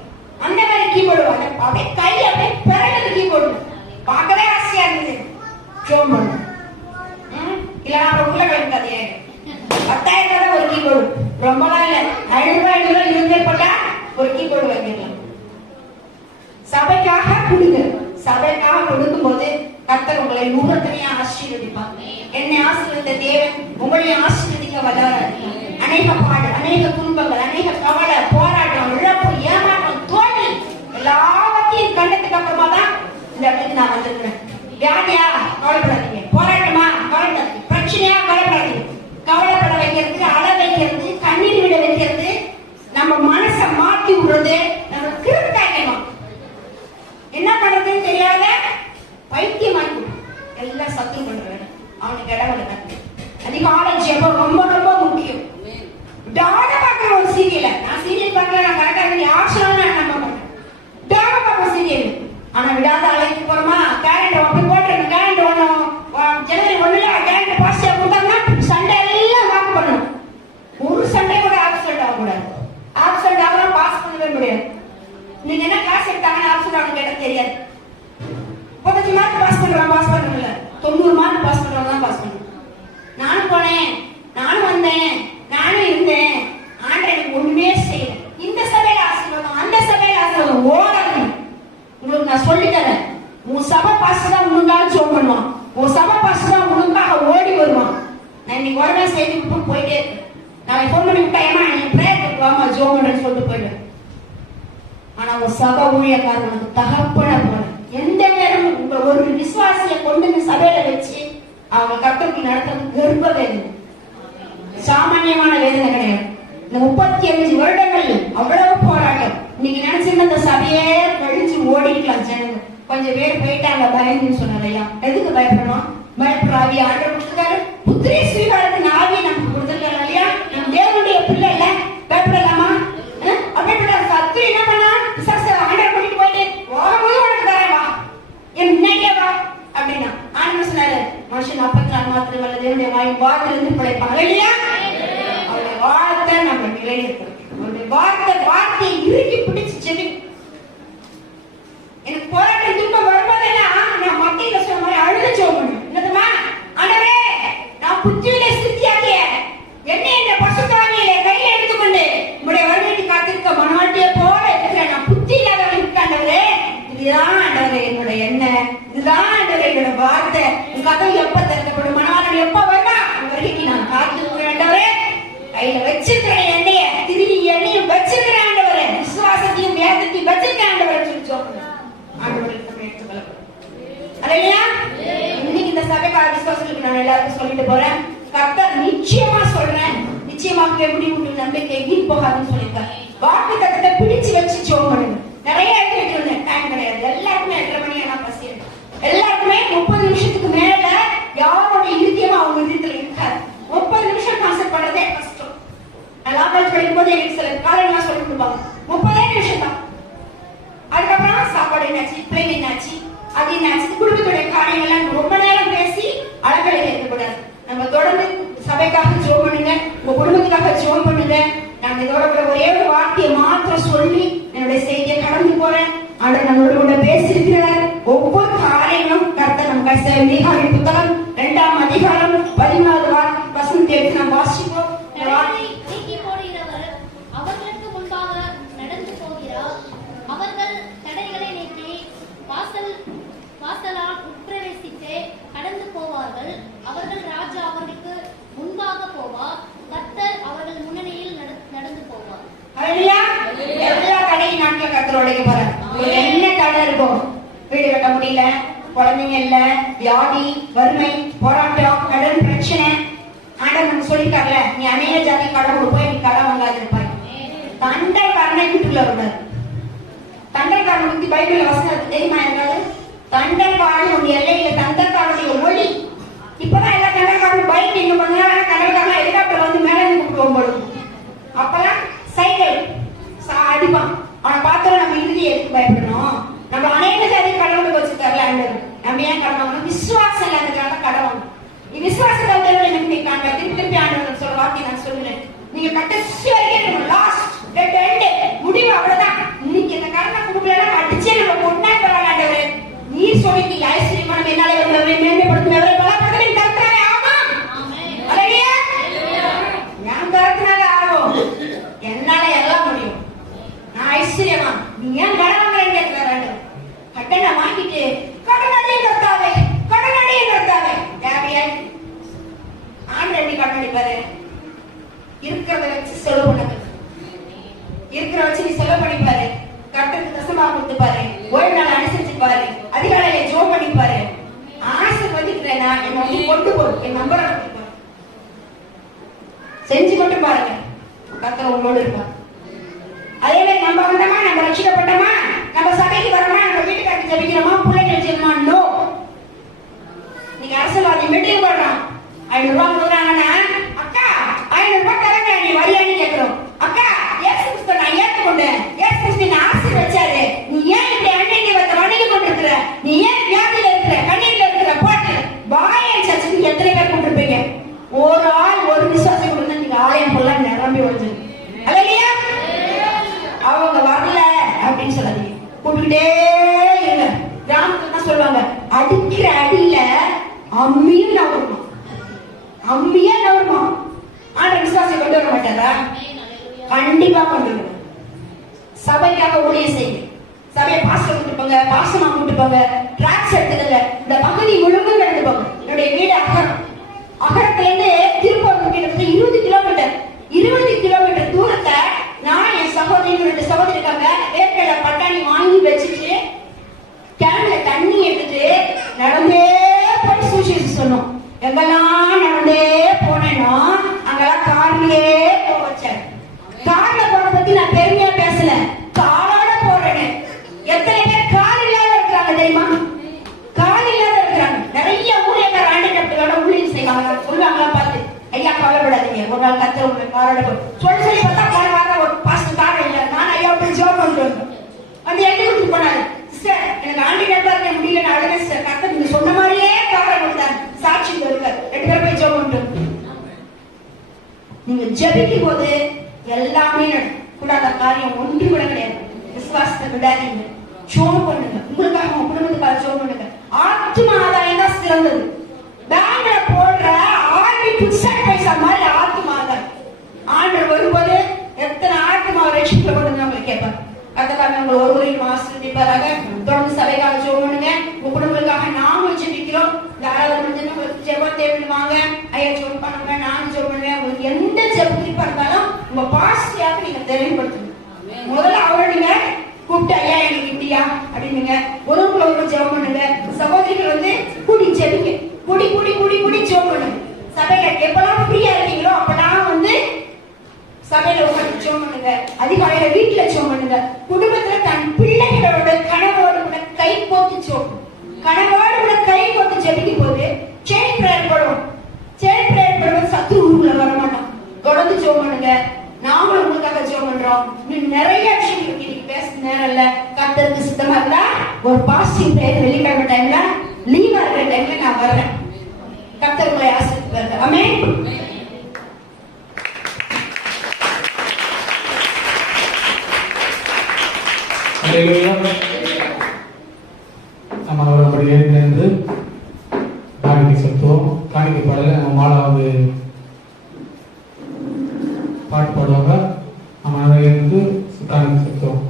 அந்த மாதிரி கீபோர்டு அப்படியே கை அப்படியே பிறகு கீபோர்டு பார்க்கவே ஆசையா இருந்தது. ஜோம் பண்ணு இல்லைன்னா அப்புறம் உள்ள கிளம்பிக்காதே. 10,000 ஒரு கீபோர்டு, ரொம்பலாம் இல்லை, 500 ரூபாய் போட்டா ஒரு கீபோர்டு வாங்கிடலாம். சபைக்காக கொடுங்க. சபைக்காக கொடுக்கும் போது கர்த்தர் உங்களை நூறத்தனையா ஆசீர்வதிப்பார். என்னை ஆசீர்வதித்த தேவன் உங்களையும் ஆசீர்வதிக்க வல்லவராக. அநேக பாடு, அநேக துன்பங்கள், அநேக கவலை, போராட்டம், இழப்பு, ஏமாற்றம், தோல்வி எல்லாத்தையும் கண்டதுக்கு அப்புறமா தான் இந்த இடத்துக்கு நான் வந்திருக்கிறேன். வியாதியா கவலைப்படாதீங்க, போராட்டமா கவலைப்படாதீங்க, பிரச்சனையா கவலைப்படாதீங்க. கவலைப்பட வைக்கிறது, அழ வைக்கிறது, கண்ணீர் விட வைக்கிறது, நம்ம மனசை மாற்றி விடுறது, நம்ம கிருத்தாக்கணும். என்ன பண்றதுன்னு தெரியாத பைத்தியமாக்கி எல்லாம் சத்தியம் பண்றேன். அவனுக்கு இடவெளி கட்டு அதிகாலை ஜெபம் ரொம்ப ரொம்ப முக்கியம். டாட பார்க்கிற ஒரு சீரியல, நான் சீரியல் பார்க்கல, நான் கரெக்டா யார் சொன்னாலும் நான் நம்ப மாட்டேன். டாட பார்க்கிற சீரியல், ஆனா விடாத அழைத்து போறோமா, கேலண்டர் அப்படி போட்டுருக்கு. கேலண்டர் ஒண்ணும் ஜனவரி 1 கேலண்டர் பாசிட்டிவா கொடுத்தாங்கன்னா சண்டே எல்லாம் வாக்கு பண்ணணும். ஒரு சண்டே கூட ஆப்சென்ட் ஆகக்கூடாது. ஆப்சென்ட் ஆகலாம் பாஸ் பண்ணவே முடியாது. நீங்க என்ன கிளாஸ் எடுத்தாங்கன்னு ஆப்சென்ட் ஆகணும் கேட்டா தெரியாது. 35 மார்க் பாஸ் பண்றவங்க பாஸ் பண்றவங்க 90 மார்க் பாஸ் பண்றவங்க தான் பாஸ் பண்ணணும். நானும் போனேன், நானும் வந்தேன், நானும் இருந்தேன். ஆண்டவர் எனக்கு ஒண்ணுமே செய்யல. இந்த சபையில ஆசீர்வாதம், அந்த சபையில ஆசீர்வாதம் ஓடாது. உங்களுக்கு நான் சொல்லி தரேன், உன் சபை பாஸ் தான் உங்களுக்காக ஜோம் பண்ணுவான், உன் சபை பாஸ் தான் உங்களுக்காக ஓடி வருவான். நான் இன்னைக்கு உடனே செய்தி விட்டு போயிட்டே இருக்கேன். நான் ஃபோன் பண்ணி விட்டா ஏமா நீ பிரேயர் வாமா ஜோம் பண்ணுன்னு சொல்லிட்டு போயிடுவேன். ஆனா உன் சபை ஊழியக்காரனுக்கு தகப்பன போன எந்த நேரமும் உங்க ஒரு விசுவாசியை கொண்டு இந்த சபையில வச்சு அவங்க கர்த்தருக்கு நடத்துறது கர்ப்ப வேதனை, சாமானியமான வேதனை கிடையாது. இந்த 35 வருடங்கள் அவ்வளவு போராட்டம். நீங்க நினைச்சிருந்த இந்த சபையே கழிச்சு ஓடிக்கலாம் ஜனங்க. கொஞ்சம் பேர் போயிட்டாங்க பயந்துன்னு சொன்னாலையா. எதுக்கு பயப்படணும்? பயப்படுற ஆவி ஆண்டவர் கொடுத்துருக்காரு. புத்திரி ஸ்வீகாரத்தின் ஆவி நமக்கு கொடுத்துருக்காரு இல்லையா. நம்ம தேவனுடைய பிள்ளை இல்ல, பயப்படலாமா? அப்படிப்பட்ட சத்துரு என்ன பண்ணா ஆண்டவர் கூட்டிட்டு போயிட்டு போகும்போது உனக்கு தரேன் வா, என் முன்னாடியே வா அப்படின்னா ஆண்டவர் சொன்னாரு, மனுஷன் 44 மாத்திரம் அல்ல தேவனுடைய வாயிலிருந்து பிழைப்பாங்க இல்லையா. அவருடைய வார்த்தை நம்ம நிலைநிறுத்தணும். அவருடைய வார்த்தையை இறுக்கி பிடிச்சு செவி. எனக்கு போராட்டம் துன்பம் வரும்போதெல்லாம் நான் மத்தியில சொன்ன மாதிரி அழுது ஜெபம் பண்ணுவேன். என்னதுமா ஆண்டவரே, நான் புத்தியிலே சித்தியாகிய என்னை இந்த பசுத்தாவியிலே கையில எடுத்துக்கொண்டு உங்களுடைய வருகைக்கு காத்திருக்க மனவாட்டியை போல இருக்கிற நான் புத்தி இல்லாதவர்களுக்கு ஆண்டவரே, இதுதான் ஆண்டவரே என்னோட எண்ணெய், இதுதான் ஆண்டவரே என்னோட வார்த்தை. உங்க கதவு எப்ப திறக்கப்படும், மனவாளன் எப்ப வருவா, வருகைக்கு நான் காத்திருக்கிறேன் ஆண்டவரே. கையில வச்சிருக்கிற எண்ணெய திரும்பி எண்ணெயும் வச்சிருக்கிற ஆண்டவரே, விசுவாசத்தையும் வேதத்தையும் வச்சிருக்க ஆண்டவரை சொல்லி சொல்றேன். ஆண்டவருக்கு நம்ம எடுத்துக்கொள்ளப்படும் இல்லையா. இன்னைக்கு இந்த சபைக்கார விசுவாசத்துக்கு நான் எல்லாருக்கும் சொல்லிட்டு போறேன். கர்த்தர் நிச்சயமா சொல்றேன், நிச்சயமாக முடிவு நம்பிக்கை வீண் போகாதுன்னு சொல்லியிருக்காரு. வாக்கு தத்தத்தை பிடிச்சு வச்சு ஜெபம் பண்ணுங்க. நிறைய இடத்துல இருந்தேன், டைம் கிடையாது. எல்லாருக்குமே 8:30 மணி ஆனா பசி இருக்கு. எல்லாருக்குமே 30 நிமிஷத்துக்கு மேல யாரோட இருக்கையும் அவங்க இருத்துல இருக்காது. 30 நிமிஷம் கான்செப்ட் பண்றதே கஷ்டம். நான் லாபம் படிக்கும் போது எனக்கு சில காரணம் சொல்லி கொடுப்பாங்க, 30 நிமிஷம் தான். அதுக்கப்புறம் சாப்பாடு என்னாச்சு, பிள்ளைங்க என்னாச்சு, அது என்னாச்சு, குடும்பத்துடைய காரியங்கள்லாம் ரொம்ப நேரம் பேசி அழகலை கேட்கக்கூடாது. நம்ம தொடர்ந்து சபைக்காக ஜெபம் பண்ணுங்க, உங்க குடும்பத்துக்காக ஜெபம் பண்ணுங்க. நான் இதோட ஒரே ஒரு வார்த்தையை மாத்திரம் சொல்லி என்னுடைய செய்தியை கடந்து போறேன். ஆண்டவர் நம்மளோட கூட பேசியிருக்கிறார். ஒவ்வொரு காரியங்களும் கர்த்தர் நம்ம மீகாவின் புத்தகம் 2ஆம் அதிகாரம் 14வது வசனத்தை எடுத்து நாம் வாசிப்போம். அவர்களுக்கு முன்பாக நடந்து நாட்ல கர்த்தர் உடைக்க போறார். உங்களுக்கு என்ன தடை இருக்கும்? வீடு கட்ட முடியல, குழந்தைங்க இல்ல, வியாதி, வறுமை, போராட்டம், கடன் பிரச்சனை. ஆண்டவர் நமக்கு சொல்லிட்டார்ல, நீ அநேக ஜாதி கடன் கொடுப்போய், நீ கடன் வாங்காது இருப்பாய். தண்டைக்காரனை வீட்டுக்குள்ள விடாது. தண்டைக்காரன் பத்தி பைபிள்ல வசனம் தெரியுமா? இருக்காது. தண்டைக்காரன் உங்க எல்லையில தண்டைக்காரனுடைய ஒளி. இப்பதான் எல்லா தண்டைக்காரனும் பைக் என்ன பண்ணாங்க, தண்டைக்காரன் ஹெலிகாப்டர் வந்து மேலே கூப்பிட்டு போகும்போது அப்பெல்லாம் சைக்கிள் அடிப்பான். அவனை பார்த்தோம் நம்ம இறுதி எதுக்கு பயப்படணும்? நம்ம அநேக ஜாதி கடவுளுக்கு வச்சுருக்காருல ஆண்டவர். நம்ம ஏன் கடன் வாங்கணும்? விசுவாசம் இல்லாததுக்காக கடன் வாங்கணும். நீ விசுவாசத்தை நினைக்காங்க. திருப்பி ஆண்டவர் சொல்ற வார்த்தை நான் சொல்லுறேன். நீங்க கடைசி வரைக்கும் லாஸ்ட் முடிவு அவ்வளவுதான். இன்னைக்கு இந்த கடனை கொடுக்கலன்னா அடிச்சே நம்ம கொண்டா பரவாயில்ல. நீ சொல்லிட்டீங்க ஐஸ்வர்யமான என்னால மேன்மைப்படுத்தும் எவரை பலப்படுத்த கருத்தாலே ஆகும். என் கருத்தினால ஆகும். என்னால எல்லாம் முடியும். நான் ஐஸ்வர்யமா. நீ ஏன் கடன் வாங்குறேன்னு கேட்கிறாரு. கடனை வாங்கிட்டு கடனடியே கருத்தாவே தேவையா? ஆண்டு கடன் அடிப்பாரு. இருக்கிறத வச்சு செலவு பண்ண, இருக்கிற வச்சு நீ செலவு பண்ணிப்பாரு. கட்டத்துக்கு கஷ்டமா கொடுத்துப்பாரு. ஓய்வு நாள் அனுசரிச்சுப்பாரு. அதிகாலையில ஜோ பண்ணிப்பாரு. ஆசை வந்துக்கிறேன்னா என்ன வந்து கொண்டு போய் என் நம்பரை செஞ்சு மட்டும் பாருங்க. கர்த்தர் உங்களோடு இருப்பார். அதே மாதிரி நம்ம வந்தோமா, நம்ம ரட்சிக்கப்பட்டோமா, நம்ம சபைக்கு வரோமா, நம்ம வீட்டுக்காரருக்கு ஜெபிக்கிறோமா, பிள்ளைங்க வச்சிருமா? நோ. நீங்க அரசியல்வாதி மீட்டிங் போடுறோம், 500 ரூபாய் கொடுக்குறாங்கன்னா அக்கா 500 ரூபாய் தரங்க நீ வரியான்னு கேட்கிறோம். அக்கா ஏசு கிறிஸ்து நான் ஏற்றுக்கொண்டேன், ஏசு கிறிஸ்து நான் ஆசீர்வச்சாரு, நீ ஏன் இப்படி அன்னைக்கு வணங்கி கொண்டிருக்கிற, நீ ஏன் வியாதியில இருக்கிற, கண்ணீர்ல இருக்கிற, போட்டு வாயன் சர்ச்சுக்கு எத்தனை பேர் கொண்டிருப்பீங்க? ஒரு ஆள் ஒரு விசுவாசம் கொடுத்தா நீங்க ஆலயம் ஃபுல்லா நிரம்பி வச்சிருங்க. அல்லையா? அவங்க வரல அப்படின்னு சொல்லாதீங்க, கூப்பிட்டுக்கிட்டே இருங்க. கிராமத்துல தான் சொல்லுவாங்க, அடிக்கிற அடியில அம்மியும் நவருமா, அம்மியா நவருமா. ஆனா விசுவாசம் கொண்டு வர மாட்டாரா? கண்டிப்பா கொண்டு வரும். சபைக்காக ஊழியம் செய்யுங்க. சபையை பாஸ்டர் கூட்டுப்பாங்க, பாசமா கூட்டுப்பாங்க, டிராக்ஸ் எடுத்துக்கங்க. இந்த பகுதி முழுவதும் எடுத்துப்பாங்க. என்னுடைய வீடு அகரத்துல இருந்து திருப்பூர் கிட்டத்தட்ட 20 கிலோமீட்டர். 20 கிலோமீட்டர் தூரத்தை நான் என் சகோதரி 2 சகோதரி இருக்காங்க. வேர்க்கடலை பட்டாணி வாங்கி வச்சுட்டு கேன்ல தண்ணி எடுத்துட்டு நடந்தே போய் சுவிசேஷம் சொன்னோம். எங்கெல்லாம் நடந்தே போனேன்னா அங்கெல்லாம் கார்லயே போக வச்சேன். கார்ல போற பத்தி நான் பெருமையா பேசல, காரோட போறேன்னு. எத்தனை பேர் கார் இல்லாத இருக்கிறாங்க தெரியுமா? கார் இல்லாத இருக்கிறாங்க. நிறைய ஊழியக்கார ஆண்டிகளோட ஊழியம் செய்வாங்க. சொல்லுவாங்களா பார்த்து, ஐயா கவலைப்படாதீங்க, ஒரு நாள் கத்த உங்க காரோட போய் சொல்லி பார்த்தா போன வாரம் ஒரு பாஸ்ட் கார் இல்லை. நான் ஐயா போய் ஜோப் பண்ணிட்டு வந்தோம். வந்து எங்க கொடுத்து போனாரு, சிஸ்டர் எனக்கு ஆண்டிகளா இருக்க முடியல, நான் அழுக சிஸ்டர், கத்த நீங்க சொன்ன மாதிரியே காரை கொடுத்தாரு. சாட்சி இருக்காரு. 2 பேர் போய் ஜோப் பண்ணிட்டு. நீங்க ஜெபிக்கும் போது எல்லாமே கூடாத காரியம் ஒன்று கூட கிடையாது. விசுவாசத்தை விடாதீங்க, ஜோம் பண்ணுங்க. உங்களுக்காக உங்க குடும்பத்துக்காக ஜோம் பண்ணுங்க. ஆத்ம ஆதாயம் தான் சிறந்தது. பேங்க்ல போடுற ஆர்மி புதுசாக பைசா மாதிரி ஆத்ம ஆதாயம். ஆண்டவர் வரும்போது எத்தனை ஆத்மா ரட்சிக்க கொடுங்க நம்மளுக்கு கேட்பாரு. அதுக்காக நம்ம ஒரு ஆசிரியப்பாராக தொடர்ந்து சபைக்காக ஜோம் பண்ணுங்க. உங்க குடும்பத்துக்காக நாமும் ஜெபிக்கிறோம். யாராவது உங்களுக்கு ஜெபம் தேவைவாங்க, ஐயா ஜோம் பண்ணுங்க, நானும் ஜோம் பண்ணுவேன். உங்களுக்கு எந்த ஜெபத்திப்பா இருந்தாலும் உங்க பாஸ்டியாக நீங்க தெளிவுபடுத்துங்க. முதல்ல அவரை நீங்க கூப்பிட்டு ஐயா எனக்கு இப்படியா அப்படின்னுங்க. ஒரு ஜெபம் பண்ணுங்க. சகோதரிகள் வந்து கூடி ஜெபிங்க. கூடி கூடி கூடி கூடி ஜெபம் பண்ணுங்க. சபையில எப்பெல்லாம் ஃப்ரீயா இருக்கீங்களோ அப்பெல்லாம் வந்து சபையில உட்காந்து ஜெபம் பண்ணுங்க. அதிகாலையில வீட்டுல ஜெபம் பண்ணுங்க. குடும்பத்துல தன் பிள்ளைகளோட கணவரோடு கூட கை கோத்து ஜெபம், கணவரோடு கூட கை கோத்து ஜெபிக்கும் போது செயின் பிரேயர் போடுவோம். செயின் பிரேயர் போடும்போது சத்துரு உள்ள வர மாட்டோம். தொடர்ந்து ஜெபம் பண்ணுங்க. நாங்களும் உங்களுக்காக ஜெபம் பண்றோம். இன்னும் நிறைய விஷயங்கள் இன்னைக்கு பேச நேரம் இல்ல. கர்த்தருக்கு சித்தமா இருந்தா ஒரு பாசிட்டிவ் பிரேயர் வெள்ளிக்கிழமை டைம்ல லீவா இருக்கிற டைம்ல நான் வர்றேன். கர்த்தர் உங்களை ஆசீர்வதிப்பார். ஆமென். நம்ம அப்படி ஏறிலிருந்து காணிக்கை செலுத்துவோம். காணிக்கை பாடல நம்ம மாலாவது பாட்டு பாடுவாங்க. நம்ம இருந்து காணிக்கை செலுத்துவோம்.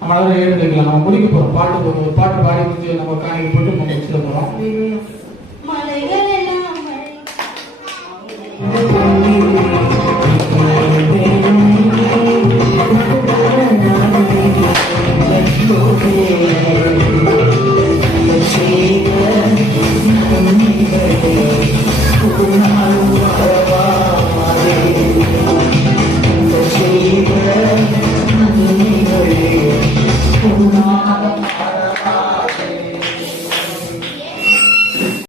நம்ம எழுதிக்கலாம். நம்ம முடிக்க போறோம். பாட்டு ஒரு பாட்டு பாடி முடிச்சு நம்ம காணிக்கை போட்டு நம்ம முடிச்சிட போறோம். மலைகள் எல்லாம் பின்னால்